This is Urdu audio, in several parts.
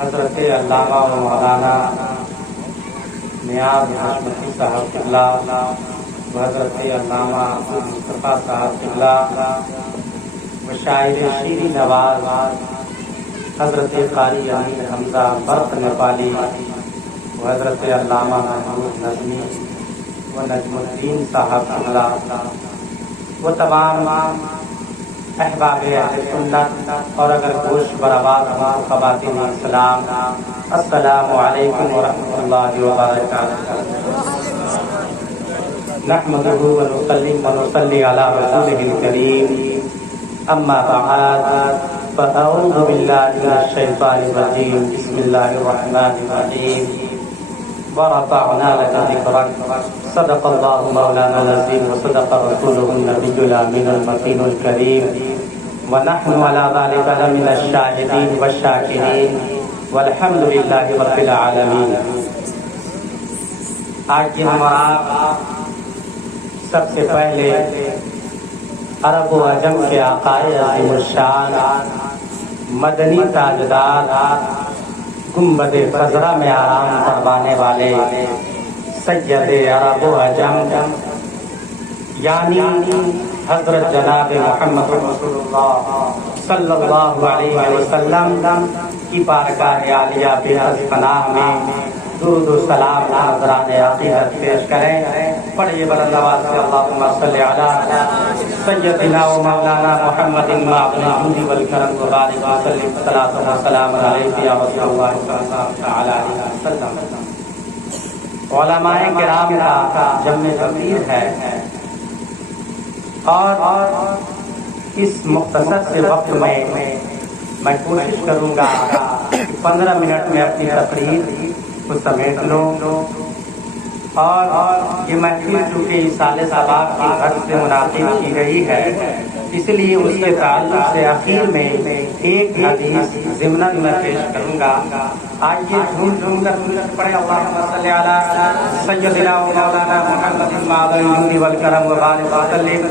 حضرت علامہ و مولانا نیاز حشمتی صاحب قبلہ و حضرت علامہ مصطفیٰ صاحب قبلہ و شاعر شیریں نواز حضرت قاری امیر حمزہ برق نیپالی و حضرت علامہ محمود نظمی و نجم الدین صاحب قبلہ و تمام احباب اہل سنت اور اگر گوش برآباد ہوں خواتین اسلام، السلام علیکم ورحمۃ اللہ وبرکاتہ۔ نحمدہ ونصلی علی رسولہ الکریم، اما بعد فاعوذ باللہ من الشیطان الرجیم، بسم اللہ الرحمن الرحیم۔ ورفعنا لك ذكرك، صدق الله مولانا العظيم وصدق رسوله النبي الأمين المكين الكريم، ونحن على ذلك لمن الشاهدين والشاكرين، والحمد لله رب العالمين۔ آج کی ہم آپ سب سے پہلے عرب و عجم کے آقائے عظیم الشان مدنی تاجدار گنبد خضرا میں آرام فرمانے والے سید عرب و عجم یعنی حضرت جناب محمد رسول اللہ صلی اللہ علیہ وسلم کی بارگاہ عالیہ بے حد پناہ میں درود و سلام نذران عقیدت پیش کریں۔ پڑھیے بلند آواز سے اللہم صلی علی سیدنا و مولانا محمد معدن الجود والکرم وبارک وسلم صلاۃ و سلام علیک یا رسول اللہ صلی اللہ تعالی علیہ وسلم۔ علماء کرام کا جمع غفیر ہے اور اس مختصر سے وقت میں کوشش کروں گا کہ 15 منٹ میں اپنی تقریر کو سمیٹ لوں، اور یہ محفل چونکہ سال ثواب کی غرض سے منعقد کی گئی ہے، اس لیے اس کے تعلق سے اخیر میں ایک حدیث ضمناً میں پیش کروں گا۔ آئیے جھوم کر پڑھیں اللہم صلی علی سیدنا و مولانا محمد معدن الجود والکرم وبارک وسلم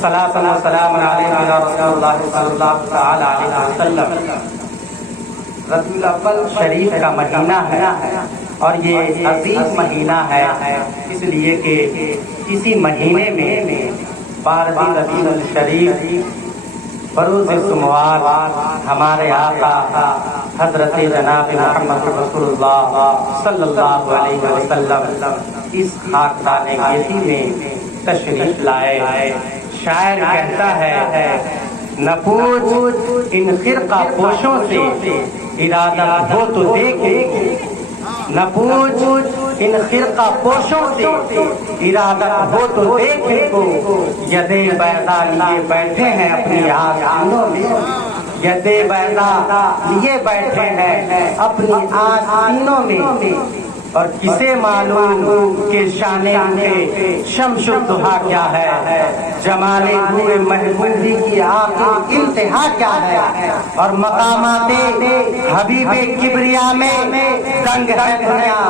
صلاۃ و سلام علیک یا رسول اللہ صلی اللہ تعالی علیہ وسلم۔ ربیع الاول شریف کا مہینہ ہے اور یہ عظیم مہینہ ہے، اس لیے کہ اسی مہینے میں 12 ربیع الشریف بروز سموار ہمارے آقا حضرت جناب محمد رسول اللہ صلی اللہ علیہ وسلم اس خاکدان گیتی میں تشریف لائے۔ شاعر کہتا ہے نہ پوچھ ان خرقہ پوشوں سے ارادہ ہو تو دیکھے، نہ پوچھ ان خرقہ پوشوں سے ارادہ ہو تو دیکھے کو، یدے بیضا لیے بیٹھے ہیں اپنی آستینوں میں، یدے بیضا لیے بیٹھے ہیں اپنی آستینوں میں، اور کسے معلوم کہ شان کے شمس الضحیٰ کیا ہے، جمال ہوئے محبوبی کی آخر انتہا کیا ہے، اور مقامات حبیب کبریا میں دنگ ہے دنیا،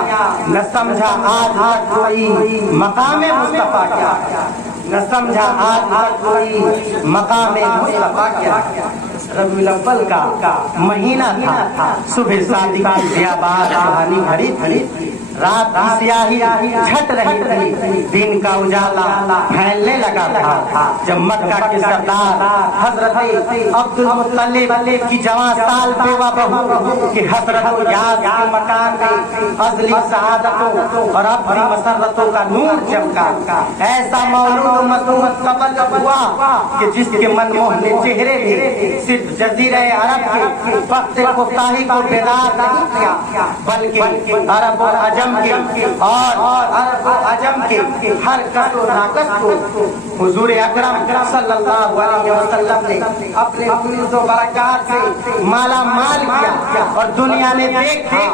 نہ سمجھا آج کوئی مقام مصطفیٰ کیا ہے، نہ سمجھا آج کوئی مقام مصطفیٰ کیا ہے۔ ربیع الاول کا مہینہ تھا، صبح صادق کی بیابان روحانی بھری تھی، رات کی سیاہی چھٹ رہی تھی، دن کا اجالا پھیلنے لگا تھا، جب مکہ کے سردار حضرت عبد المطلب کی جوان سال بیوہ بہو کی حسرت و یاد کے مکان میں ازلی سعادتوں اور ابری مسرتوں کا نور چمکا، ایسا مولود مصروف قبل ہوا کہ جس کے من موہنے چہرے نے صرف جزیرہ عرب کے وقت خفتاہی کو بیدار نہیں کیا، بلکہ عرب اور عجم کے اور عرب و عجم کے ہر کس و ناکس کو حضور اکرم صلی اللہ علیہ وسلم نے اپنے فیض و برکات سے مالا مال کیا، اور دنیا نے دیکھی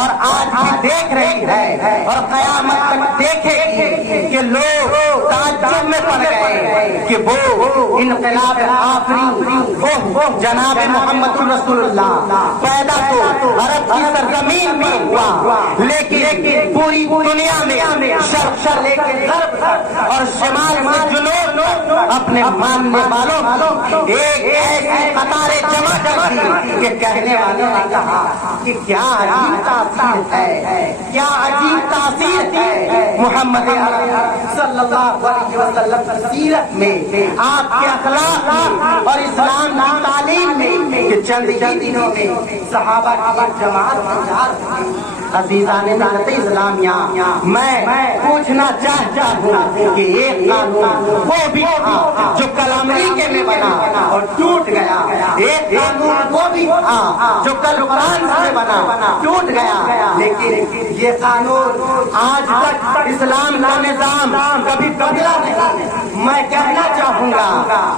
اور آج بھی دیکھ رہی ہے اور قیامت تک دیکھے گی کہ لوگ تعجب میں پڑ گئے کہ وہ انقلاب آفرین وہ جناب محمد رسول اللہ پیدا تو عرب کی سرزمین میں ہوا، لیکن پوری دنیا میں شرق سے لے کے غرب اور شمال سے جنوب اپنے ماننے والوں ایک ایسی قطاریں جمع کر دی کہ کہنے والوں نے کہا کہ کیا عجیب تاثیر ہے، کیا عجیب تاثیر ہے محمد عربی صلی اللہ علیہ وسلم کی سیرت میں، آپ کے اخلاق میں اور اسلام کی تعلیم میں کہ چند ہی دنوں میں صحابہ کی ایک جماعت تیار ہوئی۔ عزیزان ملت اسلامیہ، میں پوچھنا چاہتا ہوں کہ ایک قانون وہ بھی تھا جو کل امریکہ میں بنا اور ٹوٹ گیا، ایک قانون وہ بھی تھا جو کل فرانس میں بنا ٹوٹ گیا، لیکن یہ قانون آج تک اسلام کا نظام کبھی بدلا نہیں۔ میں کہنا چاہوں گا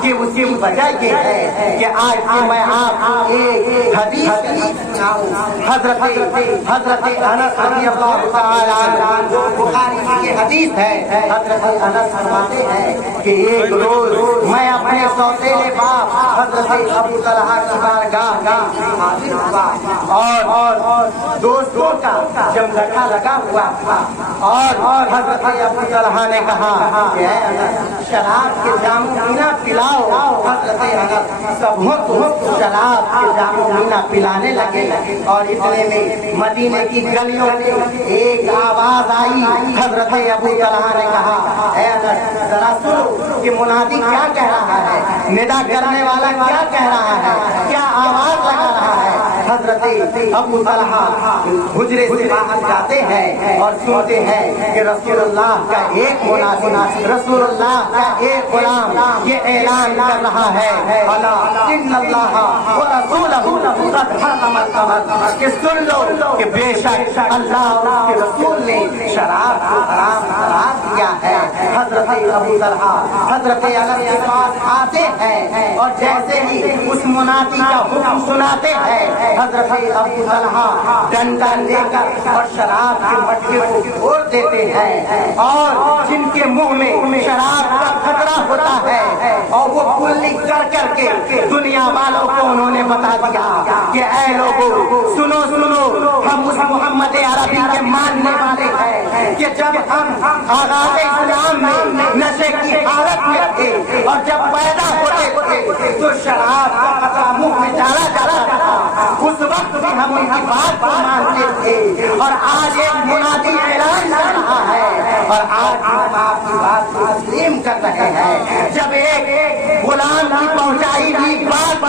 کہ اس کی وجہ یہ ہے کہ آج میں آپ کو ایک حدیث سناؤں۔ حضرت انس رضی اللہ تعالی عنہ، بخاری کی یہ حدیث ہے، حضرت انس فرماتے ہیں کہ ایک روز میں اپنے سوتیلے باپ حضرت ابو طلحہ کی بارگاہ حاضر ہوا اور دوستوں کا جمگٹا لگا ہوا تھا، اور حضرت ابو طلحہ نے کہا کہ اے انس شراب کے جام مینا پلاؤ۔ حضرت انس سب کو شراب کے جام مینا پلانے لگے، اور اتنے میں مدینے کی گلیوں سے ایک آواز آئی۔ حضرت ابو طلحہ نے کہا اے انس ذرا سنو کہ منادی کیا کہہ رہا ہے، ندا کرنے والا کیا کہہ رہا ہے، کیا آواز لگا رہا ہے۔ حضرت ابو طلحہ حجرے سے باہر جاتے ہیں اور سنتے ہیں کہ رسول اللہ کا ایک منادی، رسول اللہ کا ایک غلام یہ اعلان کر رہا ہے الا ان اللہ ورسولہ قد حرم الخمر، کہ سن لو کہ بے شک اللہ اور اس کے رسول نے شراب کو حرام قرار دیا ہے۔ حضرت ابو طلحہ حضرت انس کے پاس آتے ہیں اور جیسے ہی اس منادی کا حکم سناتے ہیں، حضرت ابو طلحہ ڈنڈا لے کر اور شراب کے مٹکے کو پھوڑ دیتے ہیں، اور جن کے منہ میں شراب کا خطرہ ہوتا ہے اور وہ کلی کر کے دنیا والوں کو انہوں نے بتا دیا کہ اے لوگوں سنو ہم اس محمد عربی کے ماننے والے ہیں کہ جب ہم آغاز اسلام میں نشے کی حالت میں تھے اور جب پیدا ہوتے تھے تو شراب کا خطرہ منہ میں ڈالا جاتا تھا، اس وقت بھی ہم ان کی بات کو مانتے تھے، اور آج ایک منادی اعلان کر رہا ہے اور آج ہم آپ کی بات کو تسلیم کر رہے ہیں۔ جب ایک غلام کی پہنچائی ہوئی بات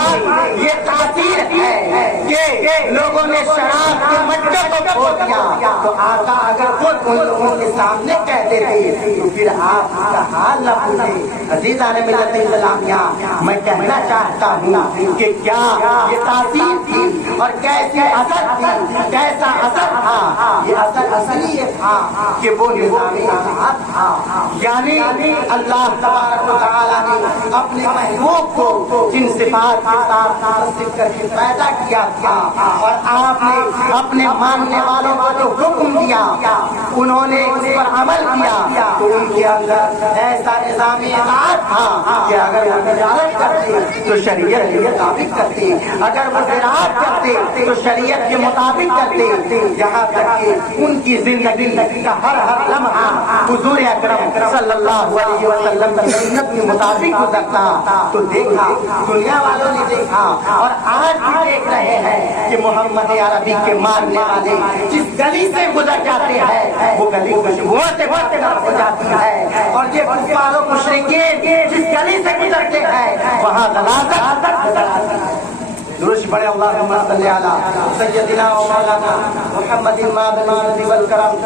یہ تاثیر ہے کہ لوگوں نے شراب کے مٹکے کو کھول دیا، تو آقا اگر خود ان لوگوں کے سامنے کہتے تھے تو پھر آپ اس کا حال نہ پوچھیں۔ عزیزان ملت اسلامیہ، میں کہنا چاہتا ہوں کہ کیا یہ تاثیر تھی اور کیسی اثر تھی، کیسا اثر تھا۔ یہ اثر اصلی یہ تھا کہ وہ نظام اطاعت تھا، یعنی اللہ تبارک و تعالیٰ نے اپنے محبوب کو جن صفات کے ساتھ متصف کر کے پیدا کیا تھا، اور آپ نے اپنے ماننے والوں کو جو حکم دیا انہوں نے اس پر عمل کیا، تو ان کے اندر ایسا نظام اطاعت تھا کہ اگر وہ تجارت کرتے تو شریعت کے مطابق کرتے، اگر وہ زراعت کرتے تو شریعت کے مطابق کرتے، یہاں تک کہ ان کی زندگی کا ہر لمحہ حضور اکرم صلی اللہ علیہ وسلم کی سنت کے مطابق گزرتا۔ تو دیکھا دنیا والوں نے دیکھا اور آج بھی دیکھ رہے ہیں کہ محمد عربی کے ماننے والے جس گلی سے گزر جاتے ہیں وہ گلی خوشبوؤں سے برقرار ہو جاتی ہے، اور یہ کفار و مشرکین جس گلی سے گزرتے ہیں وہاں غلاظت درش پڑے اللہم صلی علی سیدنا و مولانا محمد المعدن والکرم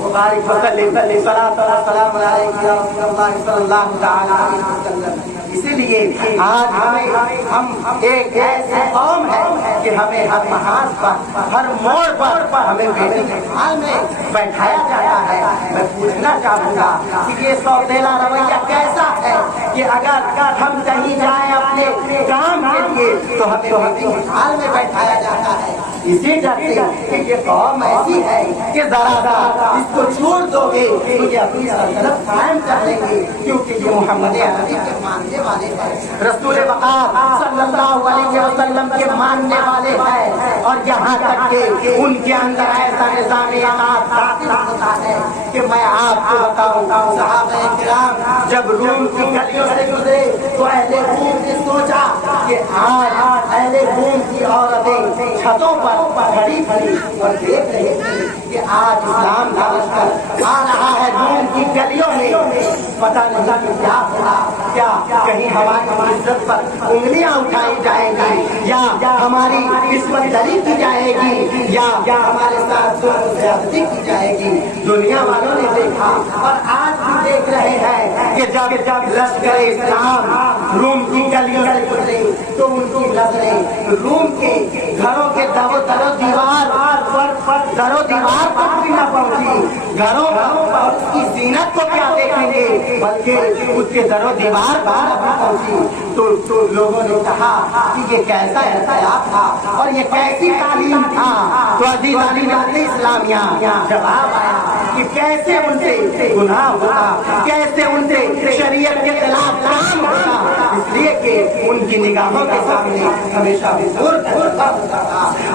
وبارک وسلم صلاۃ و سلام علیک یا رسول اللہ صلی اللہ تعالی علیہ وسلم۔ اسی لیے آج ہم ایک ایسے قوم ہے کہ ہمیں ہر محاذ پر ہر موڑ پر ہمیں حال میں بیٹھایا جاتا ہے۔ میں پوچھنا چاہوں گا کہ یہ سوتیلا رویہ کیسا ہے کہ اگر ہم کہیں جائیں اپنے کام کے لیے تو ہمیں حال میں بیٹھایا جاتا ہے، اسی ڈر سے کہ یہ قوم ایسی ہے کہ ذرا اس کو چھوڑ دو گے تو یہ اپنی سلطنت قائم کر لیں گے، کیونکہ یہ محمد عربی کے ماننے والے ہیں، رسول وقار صلی اللہ علیہ وسلم کے ماننے والے ہیں، اور یہاں تک کہ ان کے اندر ایسا نظام اطاعت داخل ہوتا ہے کہ میں آپ کو بتاؤں صحابہ کرام جب روم کی گلیوں سے گزرے تو اہل روم نے سوچا کہ آج اہل روم کی عورتیں چھتوں پر کھڑی کھڑی اور دیکھ رہی تھی کہ آج اسلام کا لشکر آ رہا ہے روم کی گلیوں میں. پتہ نہیں کہ کیا ہوگا, کیا کہیں ہماری عزت پر انگلیاں اٹھائی جائیں گی یا ہماری عصمت دری کی جائے گی یا ہمارے ساتھ زیادتی کی جائے گی. دنیا والوں نے دیکھا اور آج بھی دیکھ رہے ہیں کہ جب لشکر اسلام روم کی گلیوں سے گزرے تو ان کی نظریں روم کے گھروں کے در و دیوار تک بھی نہ پہنچی. گھروں پر اس کی زینت کو کیا دیکھیں گے بلکہ اس کے در و دیوار پر بھی پہنچی. تو لوگوں نے کہا کہ یہ کیسا احتیاط تھا اور یہ کیسی تعلیم تھا. تو عزیزان اسلامیہ جواب آیا کہ کیسے ان سے گناہ ہوتا, کیسے ان سے شریعت کے خلاف کام ہوتا, اس لیے کہ ان کی نگاہوں کے سامنے ہمیشہ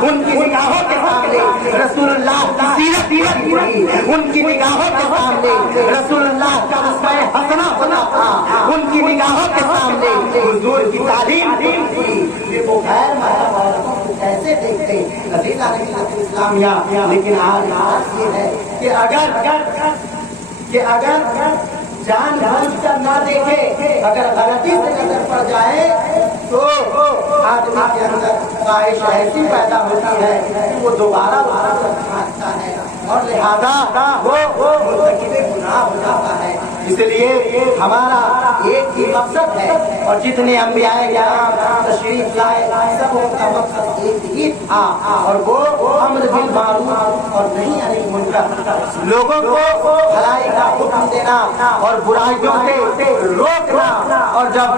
ان کی نگاہوں کے سامنے رسول اللہ کی سیرت پڑی, ان کی نگاہوں کے سامنے رسول اللہ کا اسوہ حسنہ ہوتا تھا, ان کی نگاہوں کے سامنے حضور کی تعلیم پڑی. یہ وہ غیر محرم عورتوں کو کیسے دیکھتے عزیزان اسلامیہ. لیکن آج بات یہ ہے کہ اگر جان بوجھ کر نہ دیکھے, اگر غلطی سے نظر پڑ جائے تو آدمی کے اندر خواہش ایسی پیدا ہوتی ہے کہ وہ دوبارہ مانتا ہے اور لہذا وہ مرتکب گناہ ہو جاتا ہے. اس لیے ہمارا ایک ہی مقصد ہے اور جتنے انبیاء کرام تشریف لائے سب کا مقصد ایک ہی تھا اور وہ امر بالمعروف اور نہی عن المنکر, لوگوں کو بھلائی کا حکم دینا اور برائیوں سے روکنا. اور جب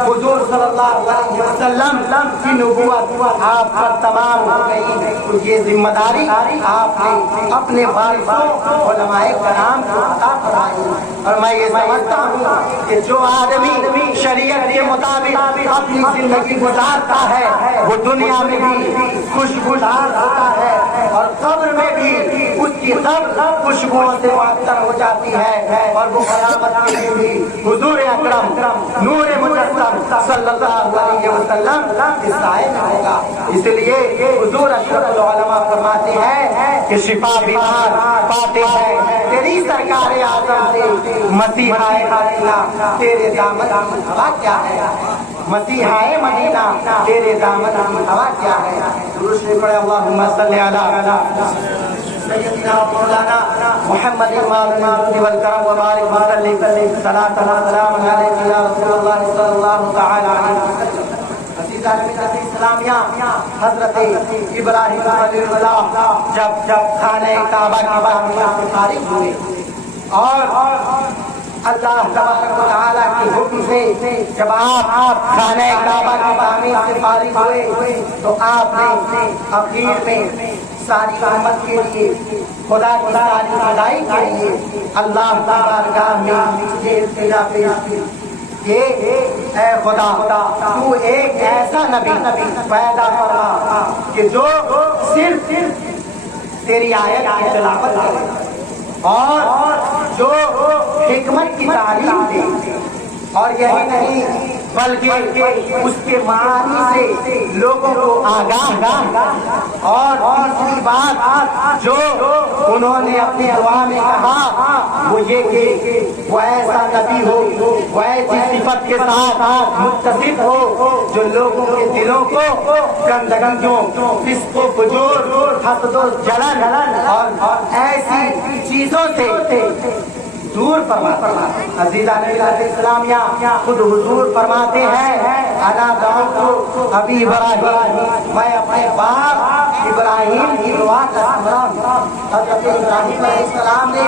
حضور صلی اللہ علیہ وسلم کی نبوت آپ پر تمام ہو گئی تو یہ ذمہ داری آپ نے اپنے وارثوں علماء کرام کو عطا فرمائی. اور میں یہ سمجھتا ہوں کہ جو آدمی شریعت کے مطابق اپنی زندگی گزارتا ہے وہ دنیا میں بھی خوشگوار ہوتا ہے اور قبر میں بھی اس کی قبر خوشبوؤں سے معطر ہو جاتی ہے اور وہ قیامت کے دن بھی حضور اکرم نور مجسم صلی اللہ علیہ وسلم کے سائے میں ہوگا. اس لیے حضور اشرف العلماء فرماتے ہیں کہ شفا بیمار پاتے ہیں تیری سرکار اعظم سے, مسیحا مدینہ تیرے دامن کی ہوا کیا ہے, مسیحا مدینہ تیرے دامن کی ہوا کیا ہے. درود شریف پڑھیں اللہم صلی علی سیدنا مولانا محمد المعظم والکرم وبارک وسلم صلاۃ و سلام علیک یا رسول اللہ صلی اللہ تعالی علیہ وسلم. اسلامیہ حضرت ابراہیم خلیل اللہ جب خانہ کعبہ کی تعمیر سے فارغ ہوئے اور اللہ تبارک و تعالیٰ کے حکم سے جب آپ خانہ کعبہ کی تعمیر سے فارغ ہوئے تو آپ نے اخیر میں ساری امت کے لیے خدا کی ساری بھلائی کے لیے اللہ کی بارگاہ میں یہ التجا پیش کی کہ اے خدا تو ایک ایسا نبی پیدا فرما کہ جو صرف تیری آیت کی تلاوت کرے اور جو حکمت کی تعلیم دے اور یہی نہیں بلکہ اس کے معنی سے لوگوں کو آگاہ. اور تیسری بات جو انہوں نے اپنی دعا میں کہا وہ یہ کہ وہ ایسا نبی ہو, وہ ایسی صفت کے ساتھ متصف ہو جو لوگوں کے دلوں کو گندگیوں, فسق و فجور, حسد و جلن اور ایسی چیزوں سے دور فرماتا. عزیزان اسلامیہ خود حضور فرماتے ہیں انا دعوت ابی ابراہیم, میں اپنے باپ ابراہیم کی دعا کرتا ہوں. حضرت ابراہیم علیہ السلام نے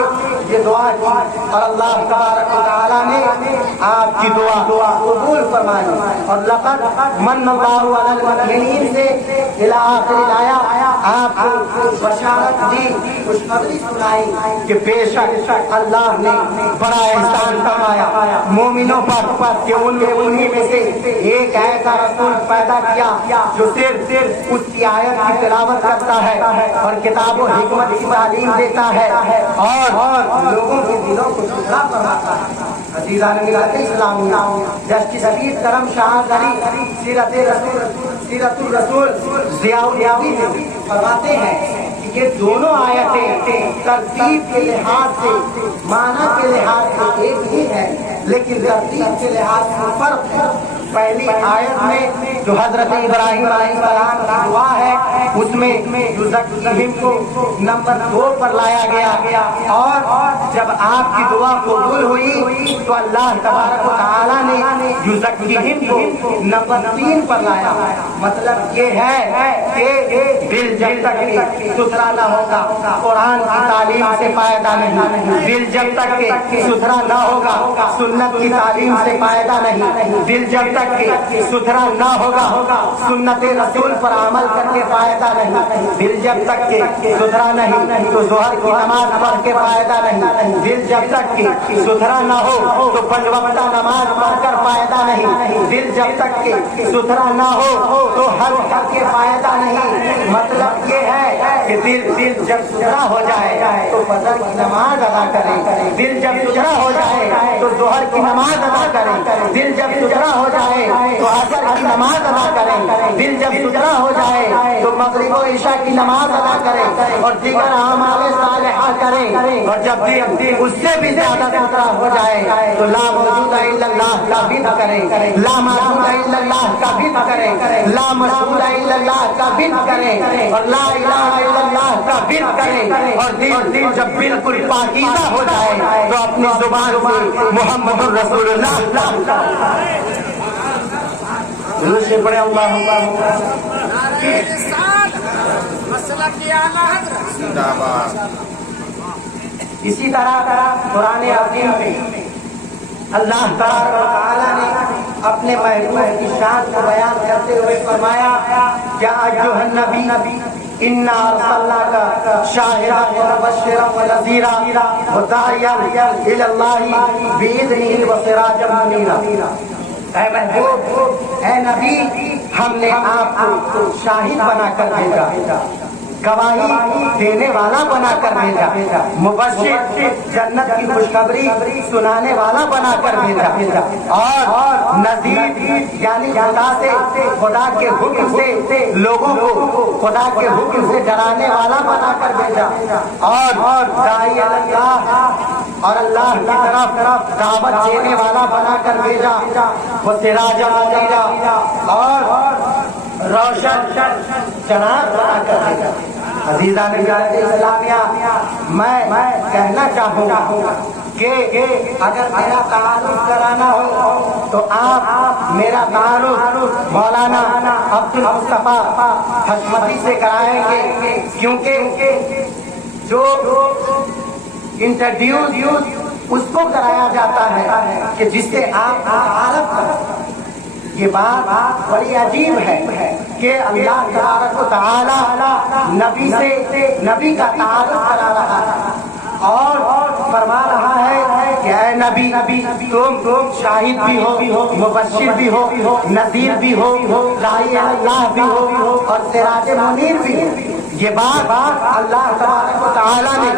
یہ دعا کی اور اللہ تبارک و تعالیٰ نے آپ کی دعا قبول فرمائی. اور لقد من اللہ علی المؤمنین سے الی آخر الآیہ آپ کو بشارت دی، خوشخبری سنائی کہ بے شک اللہ نے بڑا احسان فرمایا مومنوں پر کہ انہیں میں سے ایک ایسا رسول پیدا کیا جو صرف اس کی آیت کی تلاوت کرتا ہے اور کتاب و حکمت کی تعلیم دیتا ہے اور لوگوں کے دلوں کو ستھرا فرماتا ہے۔ عزیزان اسلامیہ، جسٹس حفیظ کرم شاہ غنی سیرت الرسول ضیاء الدین فرماتے ہیں کہ یہ دونوں آیتیں ترتیب کے لحاظ سے، معنی کے لحاظ سے ایک ہی ہے، لیکن ترتیب کے لحاظ سے فرق ہے۔ پہلی آیت میں جو حضرت ابراہیم علیہ السلام کی دعا ہے اس میں یزکیہم کو نمبر 2 پر لایا گیا، اور جب آپ کی دعا قبول ہوئی تو اللہ تبارک و تعالیٰ نے یزکیہم کو نمبر 3 پر لایا۔ مطلب یہ ہے کہ دل جب تک ستھرا نہ ہوگا قرآن کی تعلیم سے فائدہ نہیں، دل جب تک ستھرا نہ ہوگا سنت کی تعلیم سے فائدہ نہیں، دل جب تک ستھرا نہ ہوگا سنت رسول پر عمل کر کے فائدہ نہیں، دل جب تک ستھرا نہیں تو ظہر کی نماز پڑھ کے فائدہ نہیں، دل جب تک ستھرا نہ ہو تو 5 وقتہ نماز پڑھ کر فائدہ نہیں، دل جب تک ستھرا نہ ہو تو حج کر کے فائدہ نہیں۔ مطلب یہ ہے کہ دل جب ستھرا ہو جائے تو فجر کی نماز ادا کریں، دل جب ستھرا ہو جائے تو ظہر کی نماز ادا کریں، دل جب ستھرا ہو جائے تو عصر کی نماز ادا کریں، دل جب ستھرا ہو جائے تو مغرب و عشاء کی نماز ادا کریں اور دیگر اعمال صالحہ کریں، اور جب دل اس سے بھی زیادہ ستھرا ہو جائے تو لا موجود الا اللہ کا بھی کریں، لا معبود الا اللہ کا بھی کریں، لا مشہور الا اللہ کا بھی کریں، اور لا الہ الا اللہ کا بھی کریں، اور دل جب بالکل پاکیزہ ہو جائے تو اپنی زبان سے محمد الرسول اللہ سے پڑھے اسی طرح قرآن عظیم میں اللہ تعالیٰ نے اپنے محبوب کی شان کو بیان کرتے ہوئے فرمایا یا ایھا النبی انا ارسلناک شاہدا ومبشرا ونذیرا وداعیا الی اللہ باذنہ وسراجا منیرا۔ اے محبوب، اے نبی، ہم نے آپ کو شاہد بنا کر بھیجا، گواہی دینے والا بنا کر بھیجا، مبشر جنت کی خوشخبری سنانے والا بنا کر بھیجا، اور نذیر یعنی خدا کے حکم سے لوگوں کو خدا کے حکم سے ڈرانے والا بنا کر بھیجا، اور داعی اللہ اور اللہ کی طرف دعوت دینے والا بنا کر بھیجا، وہ سراج منیرا اور روشن چراغ بنا کر بھیجا۔ عزیزان اسلامیہ، میں کہنا چاہوں گا کہ اگر میرا تعارف کرانا ہو تو آپ میرا تعارف مولانا عبد المصطفیٰ حشمتی سے کرائیں گے، کیونکہ جو انٹروڈیوس اس کو کرایا جاتا ہے کہ جس سے آپ تعارف کریں۔ یہ بات بڑی عجیب ہے کہ اللہ تبارک و تعالی نبی کا تعارف کرا رہا ہے اور فرما رہا ہے کہ اے نبی تم شاہد بھی ہو، مبشر بھی ہو، نذیر بھی ہو، داعی اللہ بھی ہو اور سراج منیر بھی ہو۔ یہ بات اللہ تبارک و تعالیٰ نے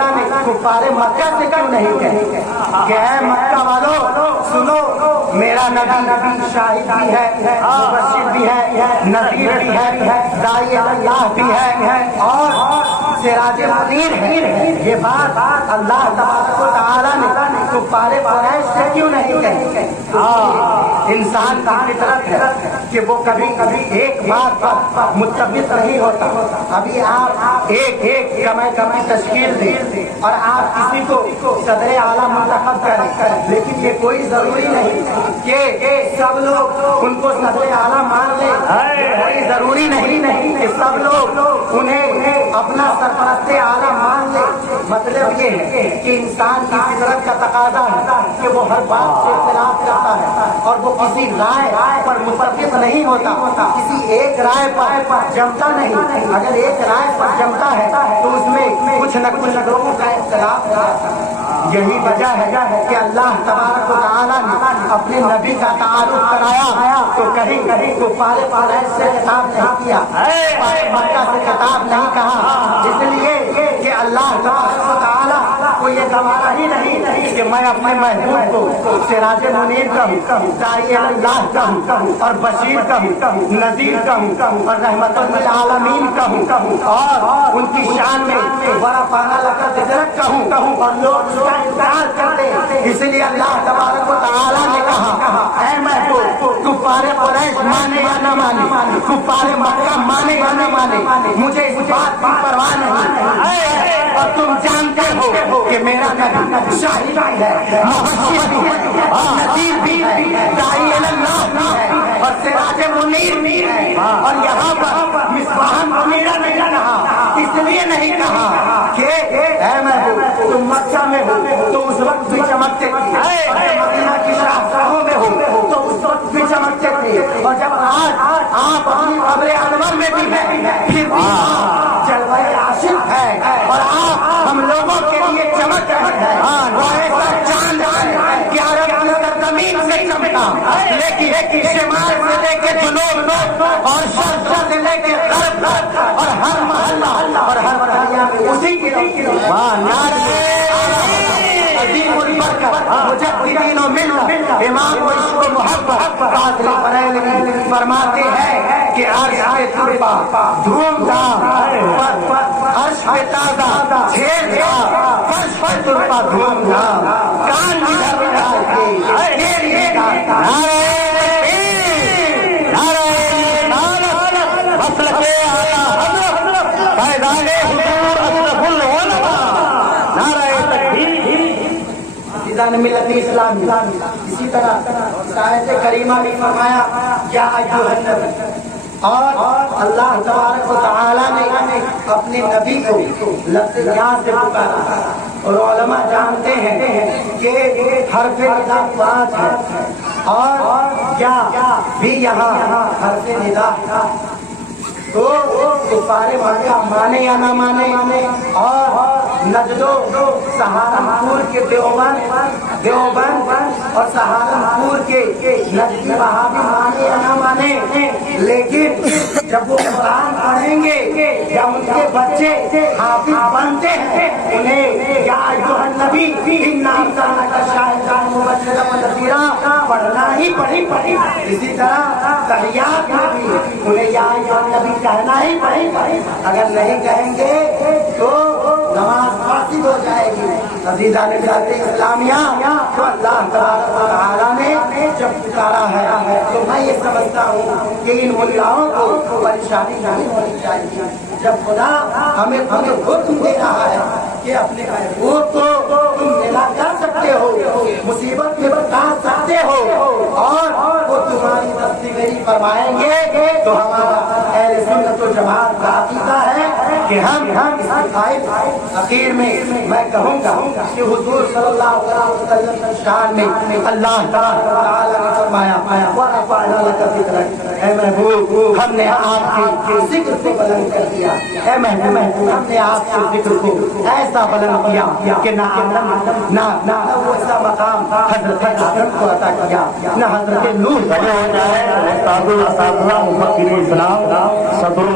کفار مکہ سے کیوں نہیں کہی کہ اے مکہ والو سنو، میرا نبی شاہد بھی ہے، مبشر بھی ہے، نذیر بھی ہے، داعی اللہ بھی ہے اور سراج منیر ہے۔ یہ بات اللہ تبارک و تعالیٰ نے کفار قریش سے کیوں نہیں کہی؟ انسان کی فطرت ہے کہ وہ کبھی ایک بات پر متفق نہیں ہوتا۔ ابھی آپ ایک کمی تشکیل دیں اور آپ کسی کو صدر اعلیٰ منتخب کریں، لیکن یہ کوئی ضروری نہیں کہ سب لوگ ان کو صدر اعلیٰ مان لیں، کوئی ضروری نہیں کہ سب لوگ انہیں اپنا سرپرست اعلیٰ مان لے. مطلب یہ ہے کہ انسان کی فطرت کا تقاضا ہے کہ وہ ہر بات سے اختلاف کرتا ہے اور وہ کسی رائے پر متفق نہیں ہوتا, کسی ایک رائے پر جمتا نہیں. اگر ایک رائے پر جمتا ہے تو اس میں کچھ نہ کچھ لوگوں کا اختلاف رہتا ہے. یہی وجہ ہے کہ اللہ تبارک و تعالیٰ نے اپنے نبی کا تعارف کرایا تو کہیں کفار قریش سے خطاب نہیں کیا, مکہ سے خطاب نہیں کہا, اس لیے کہ اللہ تبارک و تعالیٰ کو یہ گوارا ہی نہیں کہ میں اپنے محبوب کو سراج منیر کہوں, داعی اللہ کہوں اور بشیر کہوں, نذیر کہوں اور رحمت للعالمین کہوں اور ان کی شان میں بڑا پانا لقد ذکر کہوں اور لوگ اس کا انکار کرتے. اس لیے اللہ تبارک و تعالیٰ نے کہا اے محبوب کفار قریش مانے یا نہ مانے, کفار مکہ مانے یا نہ مانے, مجھے اس بات کی پرواہ نہیں. اور تم جانتے ہو کہ میرا نبی شاہد بھی ہے, مبشر بھی ہے, نذیر بھی ہے, داعی اللہ بھی ہے اور سراج منیر بھی ہے. اور یہاں پر مصباح منیرہ نہیں کہا, اس لیے نہیں کہا کہ اے محبوب تم مکہ میں ہو تو اس وقت بھی چمکتے تھے, مدینہ کی شاہراہوں میں ہو تو اس وقت بھی چمکتے تھے, اور جب آج آپ اپنی قبر انور میں بھی ہیں پھر بھی جلوہ عاشق ہے اور آپ ہم لوگوں کے لیے چمک رہے ہیں. وہ ایسا چاند ہے کہ عرب کی سرزمین سے چمکا, لیکن شمال سے لے کے جنوب اور شرق سے لے کے غرب اور ہر محلہ اور ہر دریا میں اسی کی عظیم البرکت مجددین و ملت امام عشق و محبت قادری بریلوی فرماتے ہیں کہ عرش پہ تربا دھوم دھام, عرش پہ تازہ چھیڑ دھام, فرش پہ تربا دھوم دھام, کان ادھر ڈال کے تیری نعرہ مسلک اعلیٰ حضرت فیضان حضور اشرف العلماء نعرہ تکبیر. ملت اسلامی اسی طرح آیت کریمہ میں فرمایا یا ایھا النبی, اور اللہ تبارک و تعالیٰ نے اپنے نبی کو لفظ یہاں سے پکارا, اور علماء جانتے ہیں کہ حرف ندا 5 ہے اور یا بھی یہاں حرف ندا ہے. تو کفار مکہ مانے یا نہ مانے, اور نجد و سہارنپور کے دیوبند اور سہارنپور کے نجدی وہابی مانے یا نہ مانے, لیکن جب وہ قرآن پڑھیں گے یا ان کے بچے حافظ بنتے ہیں انہیں یا ایھا النبی انا ارسلناک شاہدا ومبشرا ونذیرا پڑھنا ہی پڑھی. اسی طرح تحیات میں بھی انہیں یا ایھا النبی کہنا ہی پڑے گا, اگر نہیں کہیں گے تو نماز فاسد ہو جائے گی. عزیزان اسلامیہ تو اللہ تبارک و تعالیٰ نے جب پکارا ہے تو میں یہ سمجھتا ہوں کہ ان ملاؤں کو پریشانی نہیں ہونی چاہیے. جب خدا ہمیں خود حکم دے رہا ہے کہ اپنے محبوب کو تم ملا کر سکتے ہو, مصیبت میں بتا سکتے ہو اور وہ تمہاری دستگیری فرمائیں گے, تو ہمارا اہل سنت و جماعت کا عقیدہ ہے کہ ہم اس آیت اخیر میں میں کہوں گا کہ حضور صلی اللہ علیہ وسلم کی شان میں اللہ تعالیٰ نے فرمایا وَرَفَعْنَا لَكَ ذِكْرَكَ, اے محبوب ہم نے آپ کے ذکر کو بلند کر دیا. اے محبوب ہم نے آپ کے ذکر کو ایسا بلند کیا کہ نہ آدم نہ وہ ایسا مقام حضرت آدم کو عطا کیا, نہ حضرت نوح. صدر